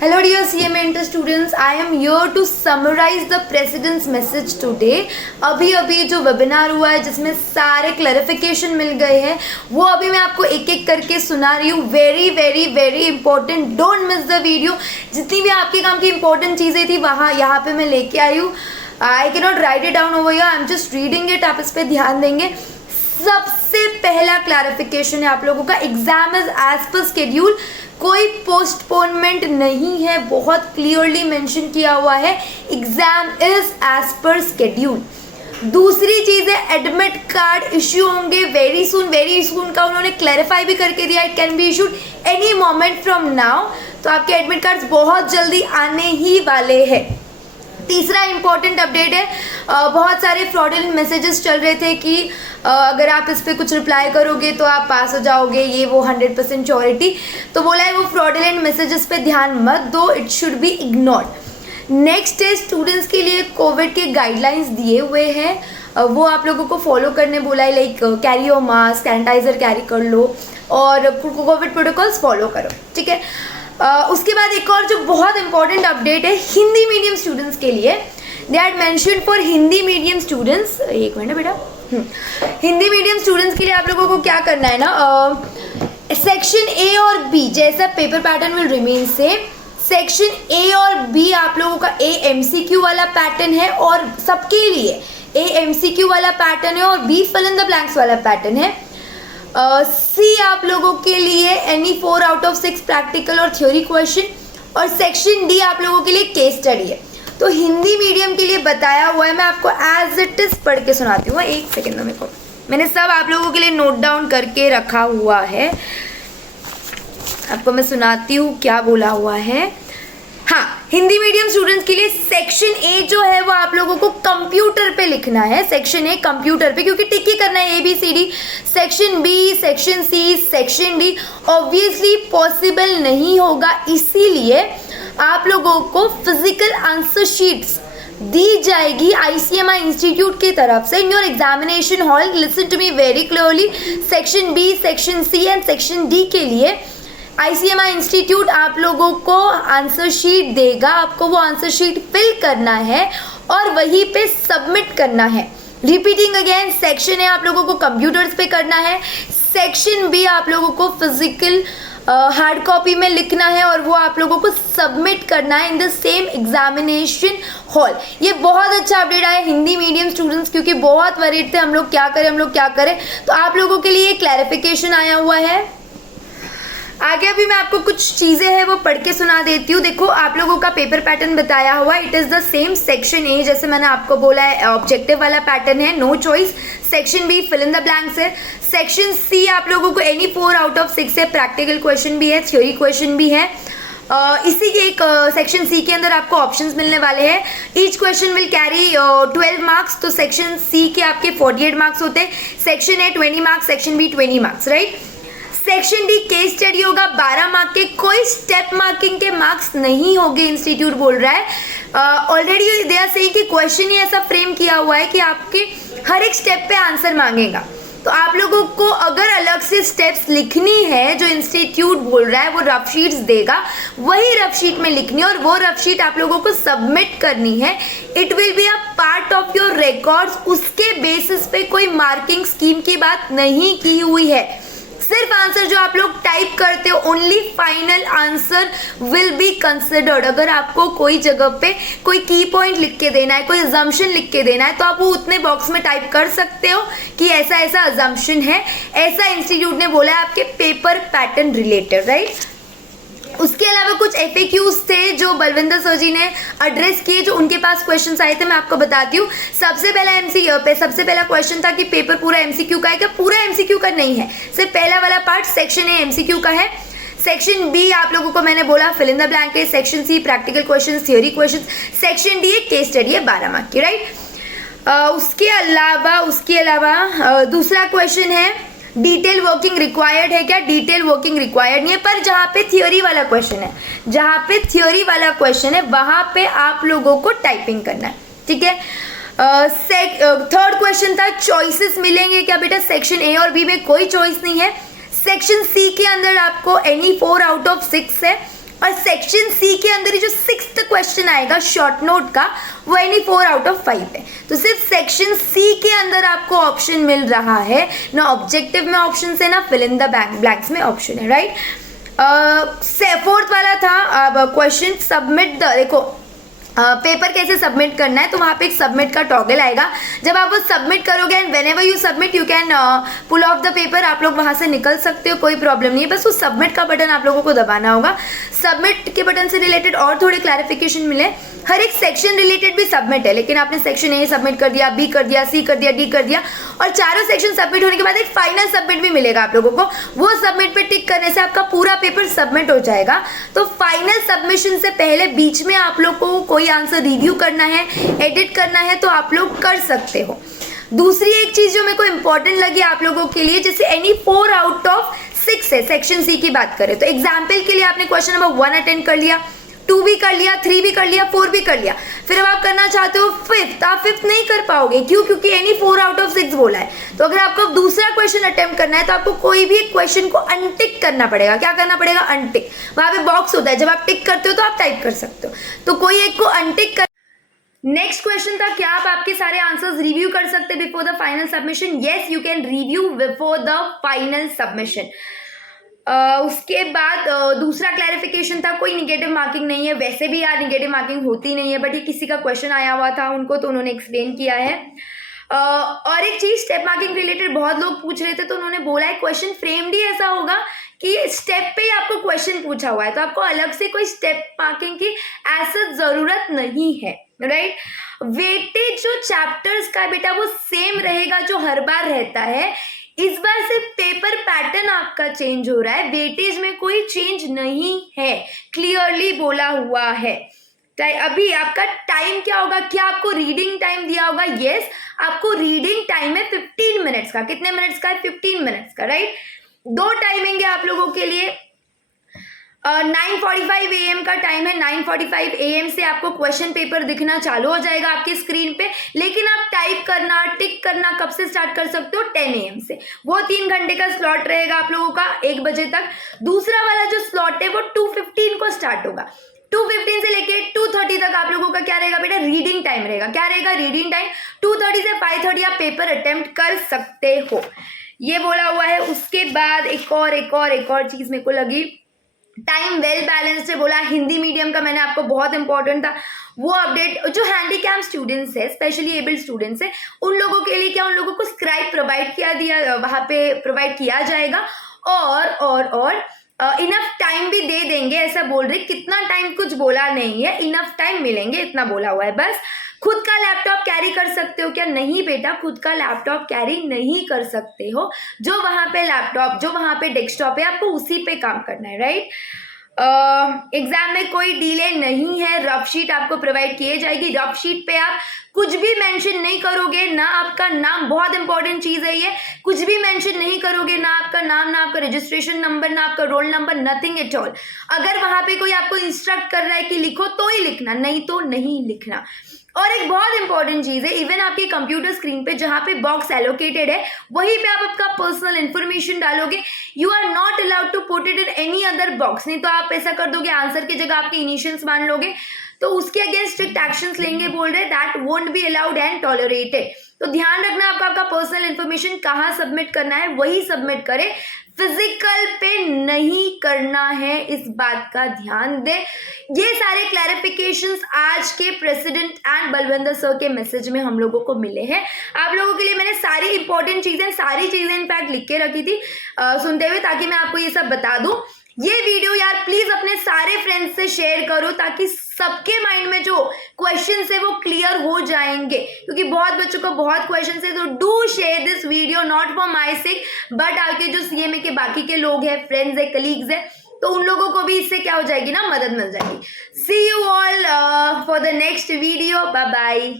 Hello dear CMA students, I am here to summarize the president's message today. अभी जो webinar हुआ है जिसमें सारे क्लैरिफिकेशन मिल गए हैं वो अभी मैं आपको एक एक करके सुना रही हूँ. Very very very important, don't miss the video. जितनी भी आपके काम की इंपॉर्टेंट चीज़ें थी वहाँ यहाँ पे मैं लेके आई हूँ. I can not right it down over here, I am just reading it. आप इस पर ध्यान देंगे. सबसे पहला क्लैरिफिकेशन है आप लोगों का, exam is as per schedule. कोई पोस्टपोनमेंट नहीं है, बहुत क्लियरली मेंशन किया हुआ है, exam is as per schedule. दूसरी चीज है एडमिट कार्ड इश्यू होंगे वेरी सून का उन्होंने क्लैरिफाई भी करके दिया. It can be issued any moment from now. तो आपके एडमिट कार्ड्स बहुत जल्दी आने ही वाले हैं. तीसरा इंपॉर्टेंट अपडेट है, बहुत सारे फ्रॉडुलेंट मैसेजेस चल रहे थे कि अगर आप इस पर कुछ रिप्लाई करोगे तो आप पास हो जाओगे, ये वो 100% श्योरिटी. तो बोला है वो फ्रॉडुलेंट मैसेजेस पे ध्यान मत दो, it should be ignored. Next है स्टूडेंट्स के लिए कोविड के गाइडलाइंस दिए हुए हैं, वो आप लोगों को फॉलो करने बोला है. Like carry your mask, sanitiser carry कर लो और कोविड प्रोटोकॉल्स फॉलो करो, ठीक है. उसके बाद एक और जो बहुत इंपॉर्टेंट अपडेट है हिंदी मीडियम स्टूडेंट्स के लिए. They are mention for Hindi medium students. एक मिनट बेटा. हिंदी मीडियम स्टूडेंट्स के लिए आप लोगों को क्या करना है ना, सेक्शन ए और बी जैसा paper pattern will remain same. Section ए और बी आप लोगों का ए एमसीक्यू वाला पैटर्न है और सबके लिए ए एमसीक्यू वाला पैटर्न है और B fill in the blanks वाला पैटर्न है. सी आप लोगों के लिए एनी 4 आउट ऑफ 6 प्रैक्टिकल और थ्योरी क्वेश्चन और सेक्शन डी आप लोगों के लिए केस स्टडी है. तो हिंदी मीडियम के लिए बताया हुआ है, मैं आपको एज इट इज पढ़ के सुनाती हूँ. एक सेकेंड में मेरे को, मैंने सब आप लोगों के लिए नोट डाउन करके रखा हुआ है. आपको मैं सुनाती हूँ क्या बोला हुआ है. हाँ, हिंदी मीडियम स्टूडेंट्स के लिए सेक्शन ए जो है वो आप लोगों को कंप्यूटर पे लिखना है. सेक्शन ए कंप्यूटर पे, क्योंकि टिक ही करना है ABCD. Section B, section C, section D obviously possible नहीं होगा, इसीलिए आप लोगों को फिजिकल आंसर शीट्स दी जाएगी ICMI इंस्टीट्यूट की तरफ से in your examination hall. Listen to me very clearly. Section B, section C and section D के लिए ICMI इंस्टीट्यूट आप लोगों को आंसर शीट देगा. आपको वो आंसर शीट फिल करना है और वहीं पे सबमिट करना है. रिपीटिंग अगेन, सेक्शन ए आप लोगों को कंप्यूटर्स पे करना है, सेक्शन बी आप लोगों को फिजिकल हार्ड कॉपी में लिखना है और वो आप लोगों को सबमिट करना है in the same examination hall. ये बहुत अच्छा अपडेट आया हिंदी मीडियम स्टूडेंट्स, क्योंकि बहुत वरीड थे हम लोग क्या करें. तो आप लोगों के लिए क्लैरिफिकेशन आया हुआ है. आगे अभी मैं आपको कुछ चीजें हैं वो पढ़ के सुना देती हूँ. देखो आप लोगों का पेपर पैटर्न बताया हुआ, it is the same. Section A जैसे मैंने आपको बोला है ऑब्जेक्टिव वाला पैटर्न है, no choice. Section B fill in the blanks है. सेक्शन सी आप लोगों को एनी 4 आउट ऑफ 6 है, प्रैक्टिकल क्वेश्चन भी है, थ्योरी क्वेश्चन भी है. इसी के एक सेक्शन सी के अंदर आपको ऑप्शंस मिलने वाले हैं. Each question will carry 12 marks. तो सेक्शन सी के आपके 48 मार्क्स होते हैं, section A 20 marks, section B 20 marks, right. Section D case study होगा 12 मार्क के, कोई स्टेप मार्किंग के मार्क्स नहीं होंगे, इंस्टीट्यूट बोल रहा है. ऑलरेडी दे आर सेइंग कि क्वेश्चन ही ऐसा फ्रेम किया हुआ है कि आपके हर एक स्टेप पे आंसर मांगेगा. तो आप लोगों को अगर अलग से स्टेप्स लिखनी है, जो इंस्टीट्यूट बोल रहा है वो रफ शीट्स देगा, वही रफ शीट में लिखनी है और वो रफ शीट आप लोगों को सबमिट करनी है. It will be a part of your records. उसके बेसिस पे कोई मार्किंग स्कीम की बात नहीं की हुई है. सिर्फ आंसर जो आप लोग टाइप करते हो, only final answer will be considered. अगर आपको कोई जगह पे कोई की पॉइंट लिख के देना है, कोई अजम्पशन लिख के देना है, तो आप वो उतने बॉक्स में टाइप कर सकते हो कि ऐसा ऐसा अजम्पशन है, ऐसा इंस्टीट्यूट ने बोला है आपके पेपर पैटर्न रिलेटेड, राइट. उसके अलावा कुछ FAQs थे जो बलविंदर सर जी ने एड्रेस किए, जो उनके पास क्वेश्चंस आए थे, मैं आपको बताती हूँ. सबसे पहला क्वेश्चन था कि पेपर पूरा MCQ का है क्या. पूरा MCQ का नहीं है, सिर्फ पहला वाला पार्ट सेक्शन ए MCQ का है. सेक्शन बी आप लोगों को मैंने बोला फिल इन द ब्लैंक है. Section C practical question, theory question. Section D case study है 12 मार्क की, राइट. उसके अलावा दूसरा क्वेश्चन है डिटेल वर्किंग रिक्वायर्ड है क्या. डिटेल वर्किंग रिक्वायर्ड नहीं है, पर जहाँ पे थ्योरी वाला क्वेश्चन है वहां पे आप लोगों को टाइपिंग करना है, ठीक है. थर्ड क्वेश्चन था चॉइसेस मिलेंगे क्या बेटा. सेक्शन ए और बी में कोई चॉइस नहीं है. सेक्शन सी के अंदर आपको एनी 4 आउट ऑफ 6 है और सेक्शन सी के अंदर ही जो 6th क्वेश्चन आएगा शॉर्ट नोट का वो एनी 4 आउट ऑफ 5 है। तो सिर्फ सेक्शन सी के अंदर आपको ऑप्शन मिल रहा है, ना ऑब्जेक्टिव में ऑप्शन है ना फिल इन द ब्लैंक्स में ऑप्शन है, राइट। फोर्थ वाला था अब क्वेश्चन सबमिट द, देखो पेपर कैसे सबमिट करना है, तो वहाँ पे एक सबमिट का टॉगल आएगा। जब आप वो सबमिट करोगे and whenever you submit you can pull off the paper, आप लोग वहाँ से निकल सकते हो, कोई प्रॉब्लम नहीं है। बस वो सबमिट का बटन आप लोगों को दबाना होगा। सबमिट के बटन से रिलेटेड और थोड़े क्लैरिफिकेशन मिले, हर एक सेक्शन रिलेटेड भी सबमिट है, लेकिन आपने सेक्शन ए सबमिट कर दिया, बी कर दिया, सी कर दिया, डी कर दिया, और चारों सेक्शन सबमिट होने के बाद एक फाइनल सबमिट भी मिलेगा आप लोगों को। वो सबमिट पे टिक करने से आपका पूरा पेपर सबमिट हो जाएगा। तो फाइनल सबमिशन से पहले बीच में आप लोग को कोई आंसर रिव्यू करना है, एडिट करना है, तो आप लोग कर सकते हो। दूसरी एक चीज जो मेरे को इंपॉर्टेंट लगी आप लोगों के लिए, जैसे एनी 4 आउट ऑफ 6 है, सेक्शन सी की बात करें तो एग्जाम्पल के लिए आपने क्वेश्चन नंबर 1 अटेंड कर लिया, 2 भी कर लिया, 3 भी कर लिया, 4 भी कर लिया, फिर अब आप करना चाहते हो 5th, आप 5th नहीं कर पाओगे। क्यों? क्योंकि एनी 4 आउट ऑफ 6 बोला है। तो अगर आपको दूसरा क्वेश्चन अटेम्प्ट करना है तो आपको कोई भी एक क्वेश्चन को अनटिक करना पड़ेगा। क्या करना पड़ेगा? अनटिक। वहां पे बॉक्स होता है, जब आप टिक करते हो तो आप टाइप कर सकते हो, तो कोई एक को अनटिक कर। नेक्स्ट क्वेश्चन था, क्या आप आपके सारे आंसर्स रिव्यू कर सकते before the final submission? Yes, you can review before the final submission. उसके बाद दूसरा क्लैरिफिकेशन था, कोई निगेटिव मार्किंग नहीं है। वैसे भी यार निगेटिव मार्किंग होती नहीं है, बट ये किसी का क्वेश्चन आया हुआ था उनको, तो उन्होंने एक्सप्लेन किया है। और एक चीज स्टेप मार्किंग रिलेटेड बहुत लोग पूछ रहे थे, तो उन्होंने बोला है क्वेश्चन फ्रेम्ड ही ऐसा होगा कि स्टेप पे ही आपको क्वेश्चन पूछा हुआ है, तो आपको अलग से कोई स्टेप मार्किंग की ऐसा जरूरत नहीं है, राइट। वेटेज जो चैप्टर्स का बेटा वो सेम रहेगा जो हर बार रहता है। इस बार सिर्फ पेपर पैटर्न आपका चेंज हो रहा है, वेटेज में कोई चेंज नहीं है, क्लियरली बोला हुआ है। अभी आपका टाइम क्या होगा? क्या आपको रीडिंग टाइम दिया होगा? यस, आपको रीडिंग टाइम है 15 मिनट्स का। कितने मिनट्स का है? 15 मिनट्स का, राइट। 2 टाइमिंग है आप लोगों के लिए। 9:45 AM का टाइम है। 9:45 AM से आपको क्वेश्चन पेपर दिखना चालू हो जाएगा आपकी स्क्रीन पे, लेकिन आप टाइप करना, टिक करना कब से स्टार्ट कर सकते हो? 10 AM से। वो 3 घंटे का स्लॉट रहेगा आप लोगों का, 1 बजे तक। दूसरा वाला जो स्लॉट है वो 2:15 को स्टार्ट होगा। 2:15 से लेके 2:30 तक आप लोगों का क्या रहेगा बेटा? रीडिंग टाइम रहेगा। क्या रहेगा? Reading time. 2:30 से 5:30 आप पेपर अटेम्प्ट कर सकते हो, ये बोला हुआ है। उसके बाद एक और चीज मेरे को लगी, टाइम वेल बैलेंस्ड है बोला। हिंदी मीडियम का मैंने आपको बहुत इंपॉर्टेंट था वो अपडेट। जो हैंडीकैप स्टूडेंट्स है, स्पेशली एबल्ड स्टूडेंट्स है, उन लोगों के लिए क्या, उन लोगों को स्क्राइब वहां पे प्रोवाइड किया जाएगा, और इनफ टाइम भी दे देंगे, ऐसा बोल रहे। कितना टाइम कुछ बोला नहीं है, इनफ टाइम मिलेंगे, इतना बोला हुआ है बस। खुद का लैपटॉप कैरी कर सकते हो क्या? नहीं बेटा, खुद का लैपटॉप कैरी नहीं कर सकते हो। जो वहां पे लैपटॉप, जो वहां पे डेस्कटॉप है, आपको उसी पे काम करना है, राइट। एग्जाम में कोई डिले नहीं है, रफ शीट आपको प्रोवाइड किए जाएगी। रफ शीट पे आप कुछ भी मेंशन नहीं करोगे, ना आपका नाम, बहुत इंपॉर्टेंट चीज है ये, कुछ भी मेंशन नहीं करोगे, ना आपका नाम, ना आपका रजिस्ट्रेशन नंबर, ना आपका roll number, nothing at all. अगर वहां पे कोई आपको इंस्ट्रक्ट कर रहा है कि लिखो तो ही लिखना, नहीं तो नहीं लिखना। और एक बहुत इंपॉर्टेंट चीज है, इवन आपके कंप्यूटर स्क्रीन पे जहां पे बॉक्स एलोकेटेड है वहीं पे आप आपका पर्सनल इंफॉर्मेशन डालोगे। You are not allowed to put it in any other box. नहीं तो आप ऐसा कर दोगे, आंसर की जगह आपके इनिशियल्स मान लोगे, तो उसके अगेंस्ट स्ट्रिक्ट एक्शंस लेंगे बोल रहे। That won't be allowed and tolerated. तो ध्यान रखना, आपका पर्सनल इंफॉर्मेशन कहाँ सबमिट करना है वही सबमिट करें, फिजिकल पे नहीं करना है, इस बात का ध्यान दे। ये सारे क्लैरिफिकेशंस आज के प्रेसिडेंट एंड बलविंदर सर के मैसेज में हम लोगों को मिले हैं। आप लोगों के लिए मैंने सारी इंपॉर्टेंट चीजें, सारी चीजें इनफैक्ट लिख के रखी थी सुनते हुए, ताकि मैं आपको ये सब बता दूं। ये वीडियो यार प्लीज अपने सारे फ्रेंड्स से शेयर करो, ताकि सबके माइंड में जो क्वेश्चंस है वो क्लियर हो जाएंगे, क्योंकि बहुत बच्चों को बहुत क्वेश्चंस है। तो do share this video, not for my sec but आपके जो सीएमए के बाकी के लोग हैं, फ्रेंड्स है, कलीग्स है, तो उन लोगों को भी इससे क्या हो जाएगी ना, मदद मिल जाएगी। See you all for the next video, bye bye.